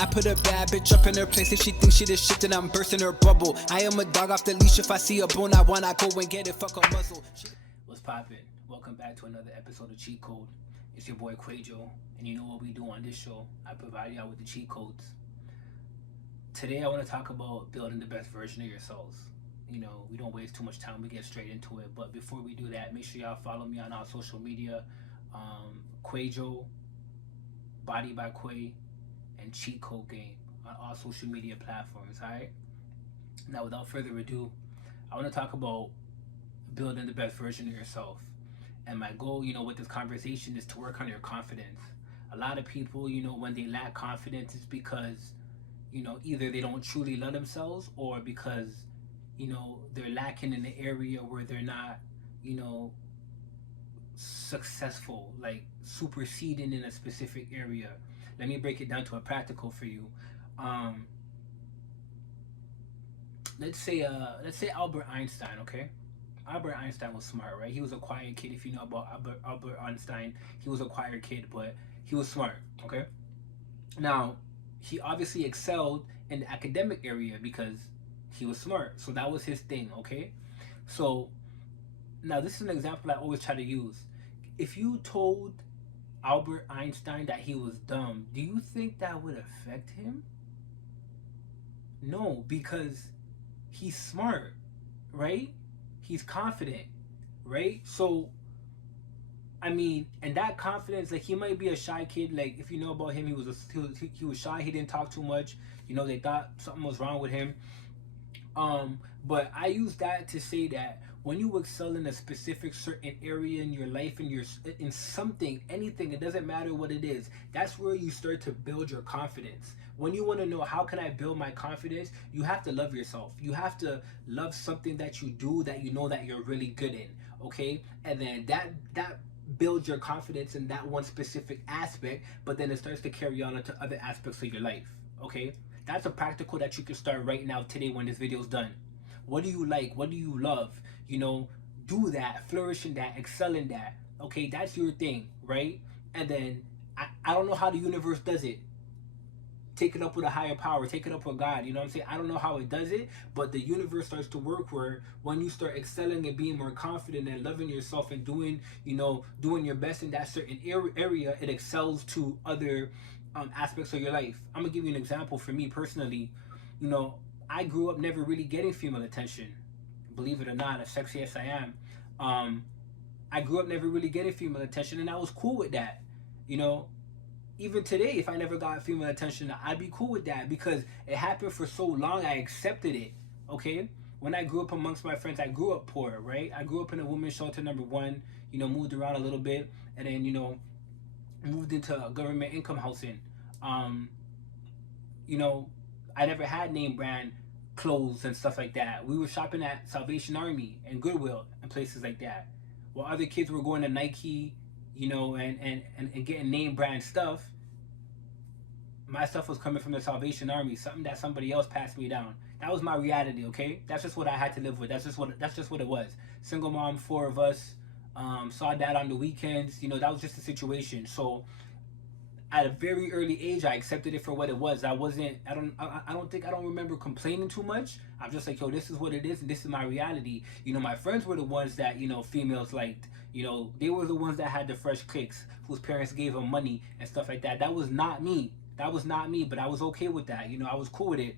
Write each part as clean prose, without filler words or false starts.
I put a bad bitch up in her place. If she thinks she the shit, then I'm bursting her bubble. I am a dog off the leash. If I see a bone I want, I go and get it. Fuck a muzzle. What's poppin'? Welcome back to another episode of Cheat Code. It's your boy Kwaejo, and you know what we do on this show. I provide y'all with the cheat codes. Today I want to talk about building the best version of yourselves. You know, we don't waste too much time, we get straight into it. But before we do that, make sure y'all follow me on our social media. Kwaejo, Body by Quay, and Cheat Code Game on all social media platforms, alright? Now, without further ado, I want to talk about building the best version of yourself. And my goal, with this conversation is to work on your confidence. A lot of people, when they lack confidence, it's because, either they don't truly love themselves or because, they're lacking in the area where they're not, successful, like superseding in a specific area. Let me break it down to a practical for you. Let's say Albert Einstein, okay? Albert Einstein was smart, right? He was a quiet kid. If you know about Albert Einstein, he was a quiet kid, but he was smart, okay? Now, he obviously excelled in the academic area because he was smart. So that was his thing, okay? So now this is an example I always try to use. If you told Albert Einstein that he was dumb, do you think that would affect him? No, because he's smart, right? He's confident, right? So, and that confidence, like, he might be a shy kid. Like, if you know about him, he was shy. He didn't talk too much. They thought something was wrong with him. But I use that to say that when you excel in a specific certain area in your life, in something, anything, it doesn't matter what it is, that's where you start to build your confidence. When you want to know how can I build my confidence, you have to love yourself. You have to love something that you do that you know that you're really good in, okay? And then that builds your confidence in that one specific aspect, but then it starts to carry on into other aspects of your life, okay? That's a practical that you can start right now today when this video is done. What do you like? What do you love? Do that, flourish in that, excel in that. Okay, that's your thing, right? And then I don't know how the universe does it. Take it up with a higher power, take it up with God. You know what I'm saying? I don't know how it does it, but the universe starts to work where when you start excelling and being more confident and loving yourself and doing your best in that certain area, it excels to other aspects of your life. I'm gonna give you an example. For me personally, I grew up never really getting female attention. Believe it or not, as sexy as I am, I grew up never really getting female attention, and I was cool with that. Even today, if I never got female attention, I'd be cool with that because it happened for so long. I accepted it. Okay. When I grew up amongst my friends, I grew up poor, right? I grew up in a women's shelter, number one. Moved around a little bit, and then moved into government income housing. I never had name brand clothes and stuff like that. We were shopping at Salvation Army and Goodwill and places like that, while other kids were going to Nike, and getting name brand stuff. My stuff was coming from the Salvation Army, something that somebody else passed me down. That was my reality, okay? That's just what I had to live with. That's just what it was. Single mom, 4 of us, saw dad on the weekends. That was just the situation. So at a very early age, I accepted it for what it was. I don't remember complaining too much. I'm just like, yo, this is what it is, and this is my reality. My friends were the ones that, females liked. They were the ones that had the fresh kicks, whose parents gave them money and stuff like that. That was not me. But I was okay with that. I was cool with it.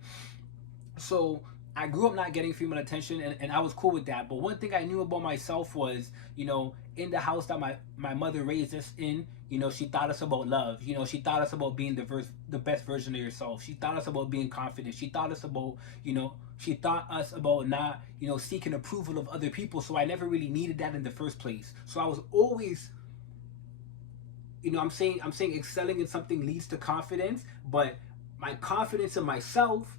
So I grew up not getting female attention, and I was cool with that. But one thing I knew about myself was, in the house that my mother raised us in, she taught us about love. She taught us about being the best version of yourself. She taught us about being confident. She taught us about, not, seeking approval of other people. So I never really needed that in the first place. So I was always, I'm saying excelling in something leads to confidence, but my confidence in myself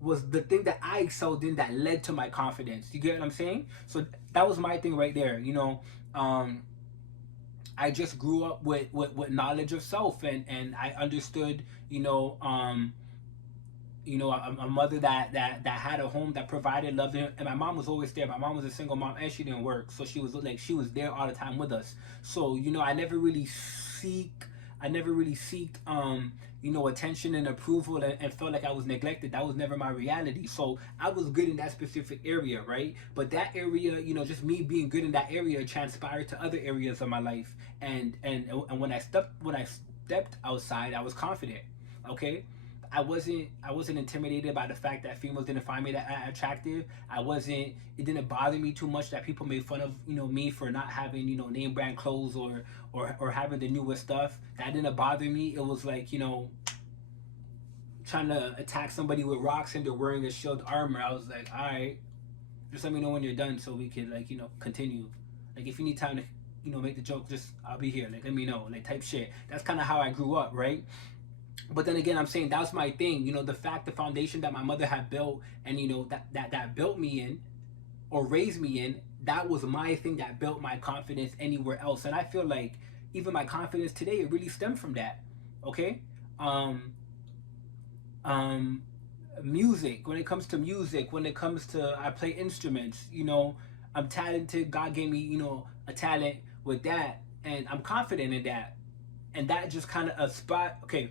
was the thing that I excelled in that led to my confidence. You get what I'm saying? So that was my thing right there. I just grew up with knowledge of self, and I understood, a mother that had a home that provided love, and my mom was always there. My mom was a single mom, and she didn't work, so she was there all the time with us. So I never really I never really seeked attention and approval, and felt like I was neglected. That was never my reality. So I was good in that specific area, right? But that area, just me being good in that area transpired to other areas of my life. And when I stepped outside, I was confident. Okay, I wasn't intimidated by the fact that females didn't find me that attractive. I wasn't. It didn't bother me too much that people made fun of me for not having name brand clothes, or having the newest stuff. That didn't bother me. It was like trying to attack somebody with rocks and they're wearing a shield armor. I was like, all right, just let me know when you're done so we can continue. Like if you need time to make the joke, just I'll be here. Like let me know, like type shit. That's kind of how I grew up, right? But then again, I'm saying that's my thing. The foundation that my mother had built, and that built me in, or raised me in. That was my thing that built my confidence anywhere else. And I feel like even my confidence today, it really stemmed from that. Okay. Um, um, Music. When it comes to music, when it comes to I play instruments. I'm talented. God gave me a talent with that, and I'm confident in that. And that just kind of a spot. Okay,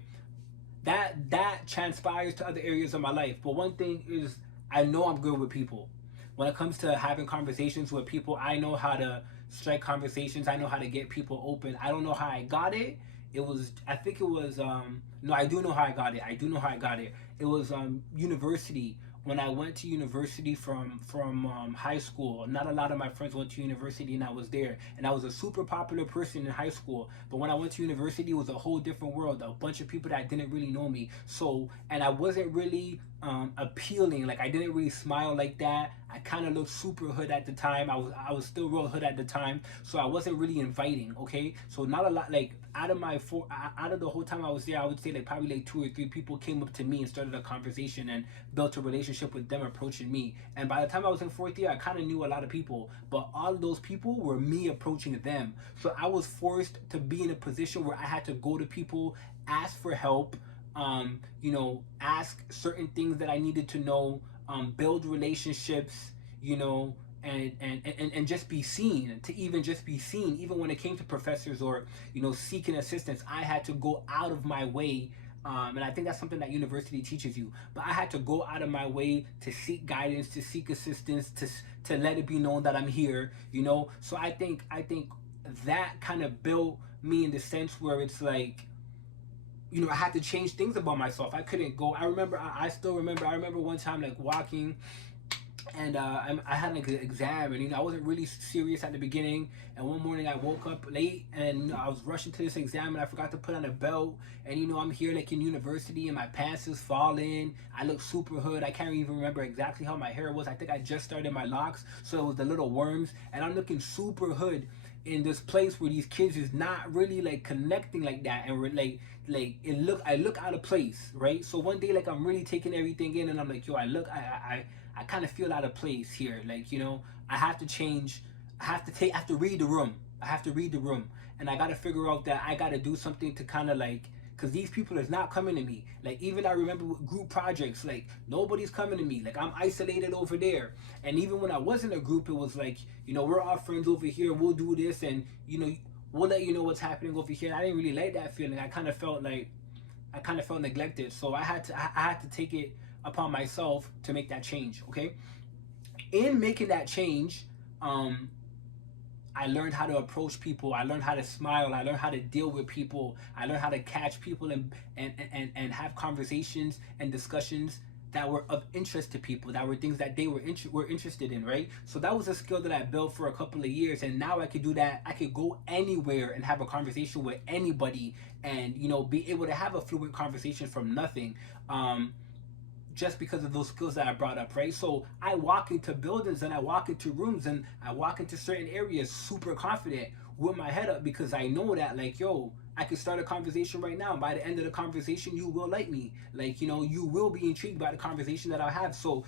that transpires to other areas of my life. But one thing is, I know I'm good with people. When it comes to having conversations with people, I know how to strike conversations. I know how to get people open. I don't know how I got it. I think it was no, I do know how I got it. I do know how I got it. It was university. When I went to university from high school, not a lot of my friends went to university, and I was there. And I was a super popular person in high school. But when I went to university, it was a whole different world. A bunch of people that didn't really know me. So, and I wasn't really appealing. Like I didn't really smile like that. I kind of looked super hood at the time. I was still real hood at the time. So I wasn't really inviting. Okay, so not a lot. Like out of the whole time I was there, I would say like probably like 2 or 3 people came up to me and started a conversation and built a relationship with them approaching me. And by the time I was in fourth year, I kind of knew a lot of people, but all of those people were me approaching them. So I was forced to be in a position where I had to go to people, ask for help, ask certain things that I needed to know, build relationships, and just be seen. To even just be seen, even when it came to professors or seeking assistance, I had to go out of my way. And I think that's something that university teaches you. But I had to go out of my way to seek guidance, to seek assistance, to let it be known that I'm here. So I think that kind of built me in the sense where it's like, I had to change things about myself. I couldn't go. I remember. I still remember. I remember one time like walking, and I had like an exam, and I wasn't really serious at the beginning. And one morning I woke up late, and I was rushing to this exam, and I forgot to put on a belt. And I'm here like in university, and my pants is falling. I look super hood. I can't even remember exactly how my hair was. I think I just started my locks, so it was the little worms, and I'm looking super hood in this place where these kids is not really like connecting like that, and we're I look out of place, right? So one day like I'm really taking everything in, and I'm like, yo, I kind of feel out of place here. Like, I have to change. I have to read the room. I have to read the room. And I got to figure out that I got to do something to kind of like, because these people is not coming to me. Like, even I remember with group projects, like, nobody's coming to me. Like, I'm isolated over there. And even when I was in a group, it was like, we're all friends over here. We'll do this. And, we'll let you know what's happening over here. I didn't really like that feeling. I kind of felt neglected. So I had to take it upon myself to make that change. Okay, in making that change, I learned how to approach people. I learned how to smile. I learned how to deal with people. I learned how to catch people and have conversations and discussions that were of interest to people, that were things that they were interested in, right? So that was a skill that I built for a couple of years, and now I could do that. I could go anywhere and have a conversation with anybody, and be able to have a fluent conversation from nothing. Just because of those skills that I brought up, right? So I walk into buildings, and I walk into rooms, and I walk into certain areas super confident with my head up, because I know that like, yo, I could start a conversation right now. And by the end of the conversation, you will like me. Like, you will be intrigued by the conversation that I have. So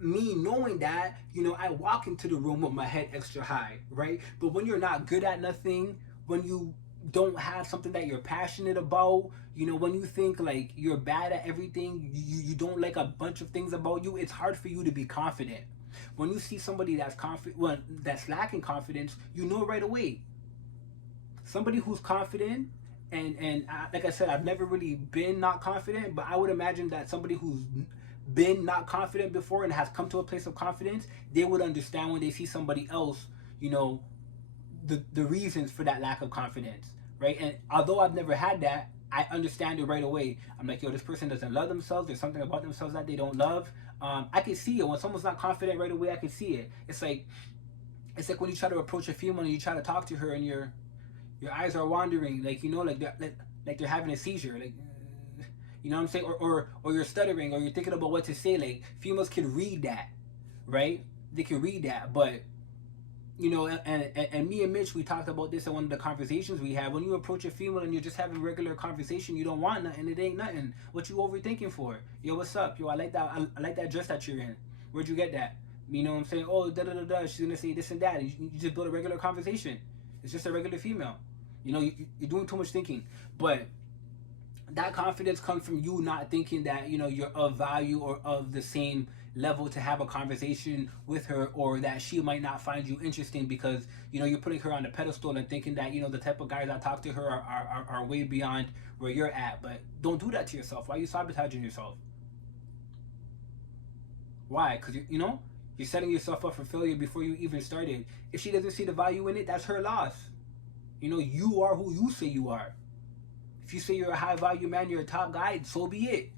me knowing that, I walk into the room with my head extra high, right? But when you're not good at nothing, when you don't have something that you're passionate about, when you think like you're bad at everything, you don't like a bunch of things about you, it's hard for you to be confident. When you see somebody that's that's lacking confidence, you know right away. Somebody who's confident Like I said, I've never really been not confident, but I would imagine that somebody who's been not confident before and has come to a place of confidence, they would understand when they see somebody else, you know, the reasons for that lack of confidence, right? And although I've never had that, I understand it right away. I'm like, yo, this person doesn't love themselves. There's something about themselves that they don't love. I can see it when someone's not confident right away. I can see it. It's like when you try to approach a female and you try to talk to her and your eyes are wandering, like, you know, like they're having a seizure, like, you know what I'm saying, or you're stuttering, or you're thinking about what to say. Like, females can read that, right? They can read that, but you know, and me and Mitch, we talked about this in one of the conversations we had. When you approach a female and you're just having regular conversation, you don't want nothing. It ain't nothing. What you overthinking for? Yo, what's up? Yo, I like that. I like that dress that you're in. Where'd you get that? You know what I'm saying? Oh, da da da da. She's gonna say this and that. And you just build a regular conversation. It's just a regular female. You know, you're doing too much thinking. But that confidence comes from you not thinking that, you know, you're of value or of the same level to have a conversation with her, or that she might not find you interesting because, you know, you're putting her on a pedestal and thinking that, you know, the type of guys that talk to her are way beyond where you're at. But don't do that to yourself. Why are you sabotaging yourself? Why? Because, you know, you're setting yourself up for failure before you even started. If she doesn't see the value in it, that's her loss. You know, you are who you say you are. If you say you're a high value man, you're a top guy, so be it.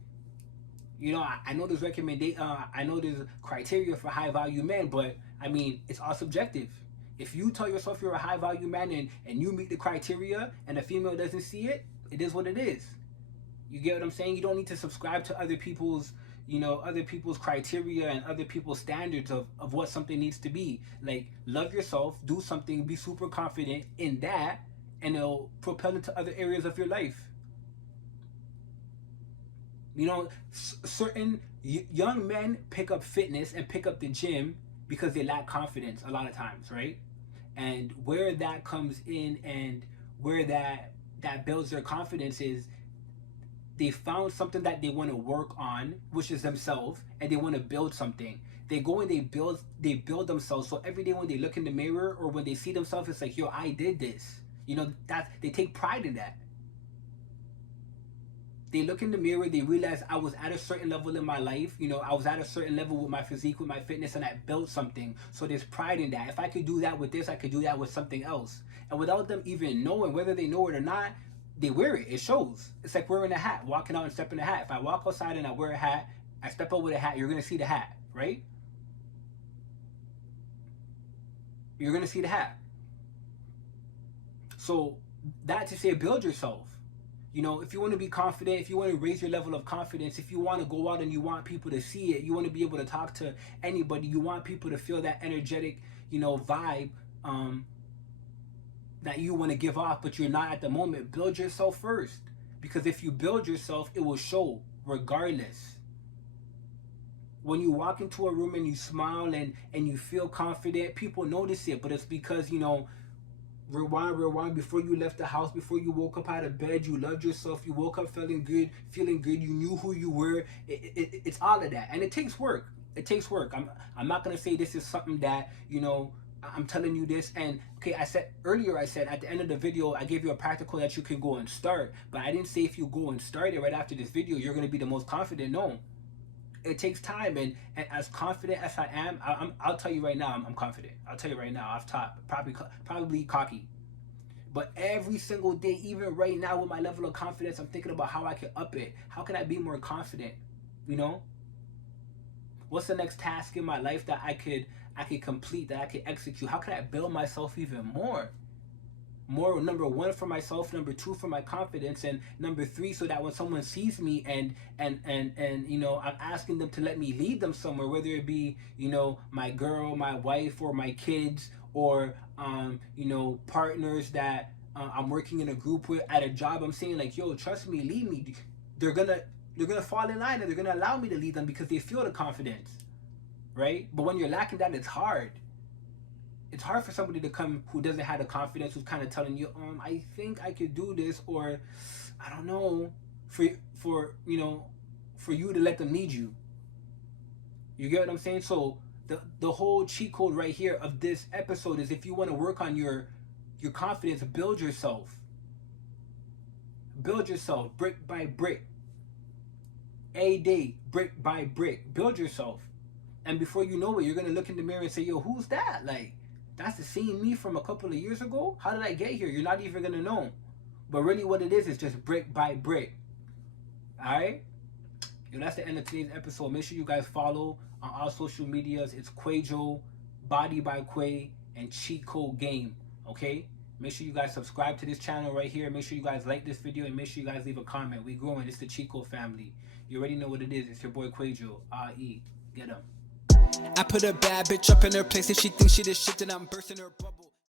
You know, I know there's I know there's criteria for high value men, but I mean, it's all subjective. If you tell yourself you're a high value man and you meet the criteria and the female doesn't see it, it is what it is. You get what I'm saying? You don't need to subscribe to other people's, you know, other people's criteria and other people's standards of what something needs to be. Like, love yourself, do something, be super confident in that, and it'll propel into other areas of your life. You know, certain young men pick up fitness and pick up the gym because they lack confidence a lot of times, right? And where that comes in and where that builds their confidence is they found something that they want to work on, which is themselves, and they want to build something. They go and they build themselves. So every day when they look in the mirror or when they see themselves, it's like, yo, I did this. You know, that they take pride in that. They look in the mirror, they realize I was at a certain level in my life. You know, I was at a certain level with my physique, with my fitness, and I built something. So there's pride in that. If I could do that with this, I could do that with something else. And without them even knowing, whether they know it or not, they wear it. It shows. It's like wearing a hat, walking out and stepping a hat. If I walk outside and I wear a hat, I step out with a hat, you're going to see the hat, right? You're going to see the hat. So that to say, build yourself. You know, if you want to be confident, if you want to raise your level of confidence, if you want to go out and you want people to see it, you want to be able to talk to anybody, you want people to feel that energetic, you know, vibe that you want to give off, but you're not at the moment, build yourself first. Because if you build yourself, it will show regardless. When you walk into a room and you smile and you feel confident, people notice it, but it's because, you know, rewind, before you left the house, before you woke up out of bed, you loved yourself, you woke up feeling good, you knew who you were. It's all of that, and it takes work. I'm not gonna say this is something that, you know, I'm telling you this. And okay, I said at the end of the video, I gave you a practical that you can go and start, but I didn't say if you go and start it right after this video, you're gonna be the most confident. No, it takes time, and as confident as I am, I'll tell you right now, I'm confident. I'll tell you right now, off top, probably cocky. But every single day, even right now with my level of confidence, I'm thinking about how I can up it. How can I be more confident? You know? What's the next task in my life that I could complete, that I could execute? How can I build myself even more? More, number one, for myself, number two, for my confidence, and number three, so that when someone sees me and you know, I'm asking them to let me lead them somewhere, whether it be, you know, my girl, my wife, or my kids, or you know, partners that I'm working in a group with at a job. I'm saying like, yo, trust me, lead me. They're gonna fall in line and they're gonna allow me to lead them because they feel the confidence, right? But when you're lacking that, it's hard. It's hard for somebody to come who doesn't have the confidence, who's kind of telling you, I think I could do this, or I don't know, for you know, for you to let them lead you. You get what I'm saying? So the whole cheat code right here of this episode is, if you want to work on your confidence, build yourself. build yourself brick by brick. A day, brick by brick. Build yourself. And before you know it, you're gonna look in the mirror and say, yo, who's that? Like, that's the same me from a couple of years ago? How did I get here? You're not even gonna know. But really what it is just brick by brick. Alright? Yo, that's the end of today's episode. Make sure you guys follow on all social medias. It's Kwaejo, Body by Quay, and Cheat Code Game. Okay? Make sure you guys subscribe to this channel right here. Make sure you guys like this video and make sure you guys leave a comment. We growing. It's the Cheat Code family. You already know what it is. It's your boy Kwaejo. R.E. Get him. I put a bad bitch up in her place. If she thinks she the shit, then I'm bursting her bubble.